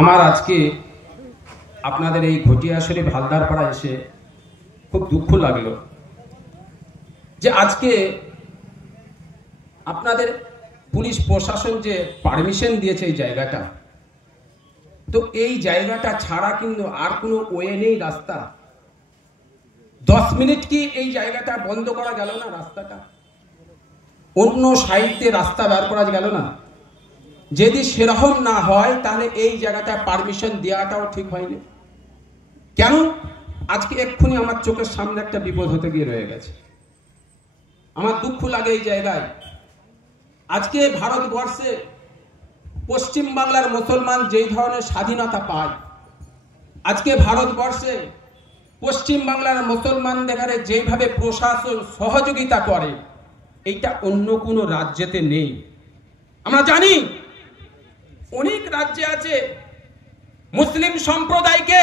আমার আজকে আপনাদের এই ঘটিয়া শরীফ হালদারপাড়া এসে খুব দুঃখ লাগলো যে আজকে আপনাদের পুলিশ প্রশাসন যে পারমিশন দিয়েছে এই জায়গাটা, তো এই জায়গাটা ছাড়া কিন্তু আর কোনো ওয়ে নেই রাস্তা। 10 মিনিট কি এই জায়গাটা বন্ধ করা গেল না? রাস্তাটা অন্য সাইডে রাস্তা বের করা গেল না? যদি সেরকম না হয় তাহলে এই জায়গাটা পারমিশন দেওয়াটাও ঠিক হয়নি। কেন? আজকে এক্ষুনি আমার চোখের সামনে একটা বিপদ হতে গিয়ে রয়ে গেছে। আমার দুঃখ লাগে এই জায়গায়। আজকে ভারতবর্ষে পশ্চিম বাংলার মুসলমান যেই ধরনের স্বাধীনতা পায়, আজকে ভারতবর্ষে পশ্চিম বাংলার মুসলমানদের যেভাবে প্রশাসন সহযোগিতা করে, এইটা অন্য কোনো রাজ্যেতে নেই। আমরা জানি অনেক রাজ্যে আছে মুসলিম সম্প্রদায়কে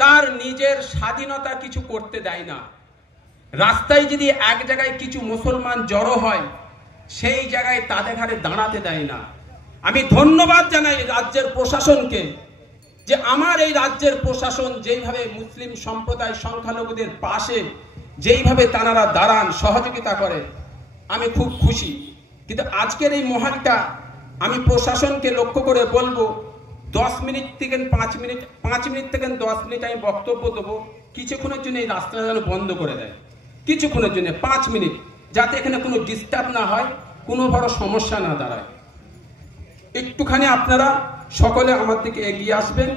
তার নিজের স্বাধীনতা কিছু করতে দেয় না। রাস্তায় যদি এক জায়গায় কিছু মুসলমান জড়ো হয়, সেই জায়গায় তাদের ঘাড়ে দাঁড়াতে দেয় না। আমি ধন্যবাদ জানাই রাজ্যের প্রশাসনকে যে আমার এই রাজ্যের প্রশাসন যেইভাবে মুসলিম সম্প্রদায় সংখ্যালঘুদের পাশে যেইভাবে তারা দাঁড়ান, সহযোগিতা করে, আমি খুব খুশি। কিন্তু আজকের এই মহানটা আমি প্রশাসনকে লক্ষ্য করে বলবো, 10 মিনিট থেকে 5 মিনিট থেকে 10 মিনিট আমি বক্তব্য দেবো, কিছুক্ষণের জন্য এই রাস্তাটা যেন বন্ধ করে দেয়, কিছুক্ষণের জন্য 5 মিনিট, যাতে এখানে কোনো ডিস্টার্ব না হয়, কোনো বড় সমস্যা না দাঁড়ায়। একটুখানি আপনারা সকলে আমার দিকে এগিয়ে আসবেন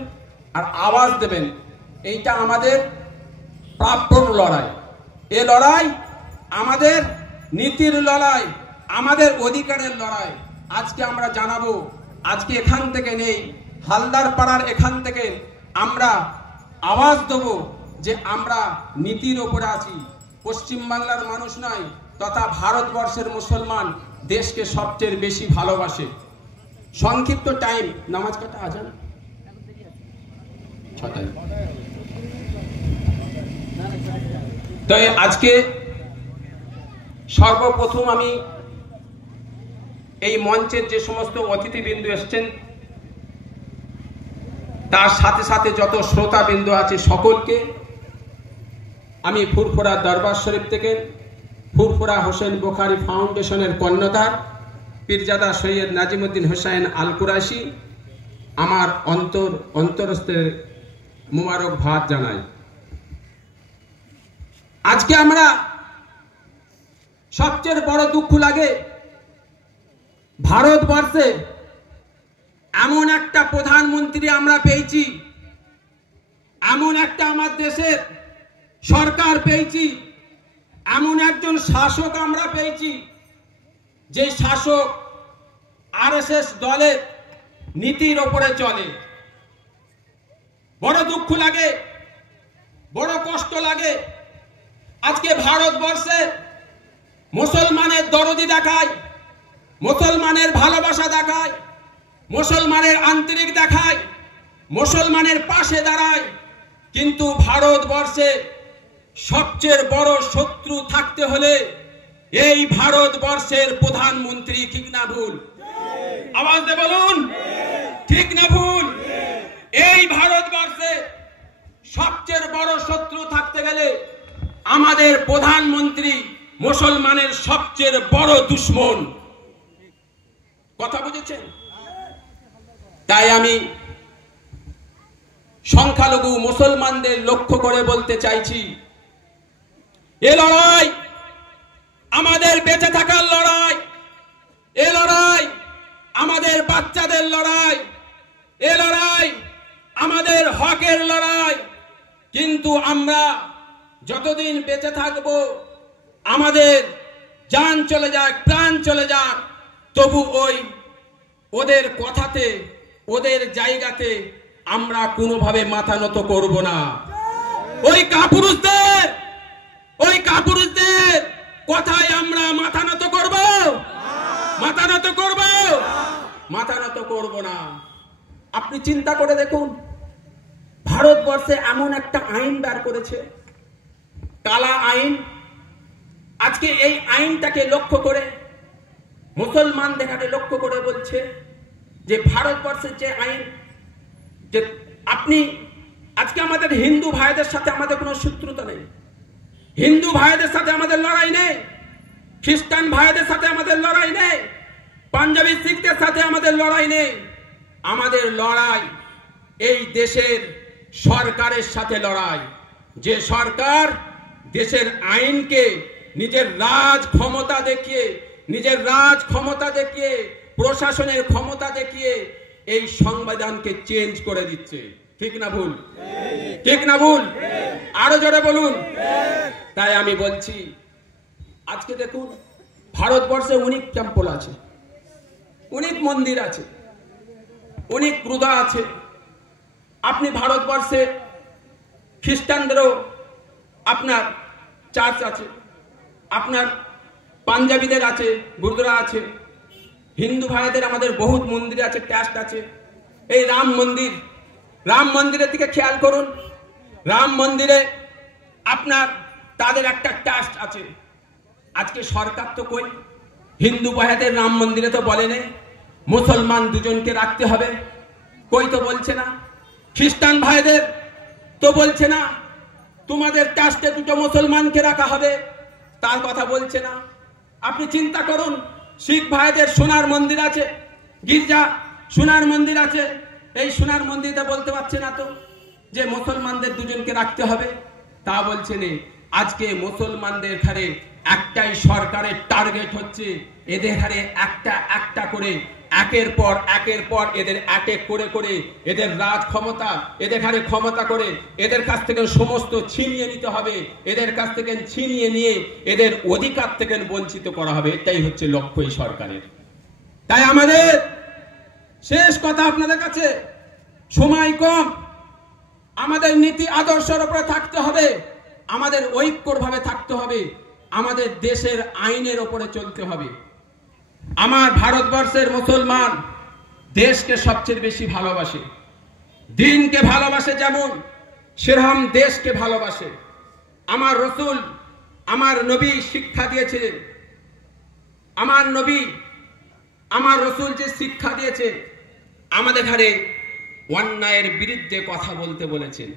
আর আওয়াজ দেবেন। এইটা আমাদের প্রাপ্য লড়াই। এ লড়াই আমাদের নীতির লড়াই, আমাদের অধিকারের লড়াই। আজকে আমরা জানাবো, আজকে এখান থেকে নেই, হালদারপাড়ার এখান থেকে আমরা আওয়াজ দেব যে আমরা নীতির ওপরে আছি। পশ্চিম বাংলার মানুষ নয়, তথা ভারতবর্ষের মুসলমান দেশকে সবচেয়ে বেশি ভালোবাসে। সংক্ষিপ্ত টাইম, নামাজ কাটা আজান 6টায়। তাই আজকে সর্বপ্রথম আমি এই মঞ্চের যে সমস্ত অতিথিবৃন্দ এসছেন, তার সাথে সাথে যত শ্রোতাবৃন্দ আছে সকলকে আমি ফুরফুরা দরবার শরীফ থেকে ফুরফুরা হোসেন বুখারী ফাউন্ডেশনের কর্ণধার পীরজাদা সৈয়দ নাজিমুদ্দিন হোসেন আল কুরাইশি আমার অন্তরস্থের মুবারকবাদ জানাই। আজকে আমরা সবচেয়ে বড় দুঃখ লাগে, ভারতবর্ষে এমন একটা প্রধানমন্ত্রী আমরা পেয়েছি, এমন একটা আমার দেশের সরকার পেয়েছি, এমন একজন শাসক আমরা পেয়েছি, যে শাসক আরএসএস দলের নীতির ওপরে চলে। বড় দুঃখ লাগে, বড় কষ্ট লাগে। আজকে ভারতবর্ষে মুসলমানের দরদি দেখায়, মুসলমানের ভালোবাসা দেখায়, মুসলমানের আন্তরিক দেখায়, মুসলমানের পাশে দাঁড়ায়, কিন্তু ভারতবর্ষে সবচেয়ে বড় শত্রু থাকতে হলে এই ভারতবর্ষের প্রধানমন্ত্রী। ঠিক না ভুল? আওয়াজ দিয়ে বলুন, ঠিক না ভুল? এই ভারতবর্ষে সবচেয়ে বড় শত্রু থাকতে গেলে আমাদের প্রধানমন্ত্রী মুসলমানের সবচেয়ে বড় দুশমন। কথা বুঝেছেন? তাই আমি সংখ্যালঘু মুসলমানদের লক্ষ্য করে বলতে চাইছি, এ লড়াই আমাদের বেঁচে থাকার লড়াই, এ লড়াই আমাদের বাচ্চাদের লড়াই, এ লড়াই আমাদের হকের লড়াই। কিন্তু আমরা যতদিন বেঁচে থাকবো, আমাদের জান চলে যাক, প্রাণ চলে যাক, তবু ওদের কথাতে, ওদের জায়গাতে আমরা কোনোভাবে মাথা নত করব না। ওই কাপুরুষদের কথায় আমরা মাথা নত করব? মাথা নত করব? মাথা নত করব না। আপনি চিন্তা করে দেখুন, ভারতবর্ষে এমন একটা আইন বার করেছে, কালা আইন। আজকে এই আইনটাকে লক্ষ্য করে মুসলমানদের লক্ষ্য করে বলছে যে ভারতবর্ষের যে আইন, যে আপনি আজকে আমাদের হিন্দু ভাইদের সাথে আমাদের কোনো শত্রুতা নেই, হিন্দু ভাইদের সাথে আমাদের লড়াই নেই, খ্রিস্টান ভাইদের সাথে আমাদের লড়াই নেই, পাঞ্জাবি শিখদের সাথে আমাদের লড়াই নেই। আমাদের লড়াই এই দেশের সরকারের সাথে লড়াই, যে সরকার দেশের আইনকে নিজের রাজ ক্ষমতা দেখিয়ে প্রশাসনের ক্ষমতা দেখিয়ে এই সংবিধানকে চেঞ্জ করে দিচ্ছে। ঠিক না ভুল? ঠিক না ভুল? আরো জোরে বলুন। তাই আমি বলছি, আজকে দেখুন ভারতবর্ষে অনেক টেম্পল আছে, অনেক মন্দির আছে, অনেক গুরুদ্বার আছে। আপনি ভারতবর্ষে খ্রিস্টানদেরও আপনার চার্চ আছে, আপনার পাঞ্জাবিদের আছে, গুরুদ্বার আছে, হিন্দু ভাইদের আমাদের বহুত মন্দির আছে, ট্রাস্ট আছে। এই রাম মন্দিরের দিকে খেয়াল করুন, রাম মন্দিরে আপনার তাদের একটা ট্রাস্ট আছে। আজকে সরকার তো কই হিন্দু ভাইদের রাম মন্দিরে তো বলেনি মুসলমান দুজনকে রাখতে হবে, কই তো বলছে না। খ্রিস্টান ভাইদের তো বলছে না তোমাদের ট্রাস্টে দুটো মুসলমানকে রাখা হবে, তার কথা বলছে না। আপনি চিন্তা করুন, শিখ ভাইদের সোনার মন্দির আছে, গির্জা সোনার মন্দির আছে, এই সোনার মন্দিরটা বলতে পারছে না তো যে মুসলমানদের দুজনকে রাখতে হবে, তা বলছে না। আজকে মুসলমানদের ঘরে একটাই সরকারের টার্গেট হচ্ছে, এদের ঘরে একটা করে একের পর এদের অ্যাটাক করে এদের রাজ ক্ষমতা, এদের ঘরে ক্ষমতা করে এদের কাছ থেকে সমস্ত ছিনিয়ে নিতে হবে, এদের কাছ থেকে ছিনিয়ে নিয়ে এদের অধিকার থেকে বঞ্চিত করা হবে। এটাই হচ্ছে লক্ষ্য এই সরকারের। তাই আমাদের শেষ কথা আপনাদের কাছে, সময় কম, আমাদের নীতি আদর্শের উপরে থাকতে হবে, আমাদের ঐক্যভাবে থাকতে হবে, আমাদের দেশের আইনের উপরে চলতে হবে। আমার ভারতবর্ষের মুসলমান দেশকে সবচেয়ে বেশি ভালোবাসে, দিনকে ভালোবাসে, যেমন সেরকম দেশকে ভালোবাসে। আমার রসুল, আমার নবী শিক্ষা দিয়েছিলেন, আমার রসুল যে শিক্ষা দিয়েছে, আমাদের ঘরে অন্যায়ের বিরুদ্ধে কথা বলতে বলেছেন।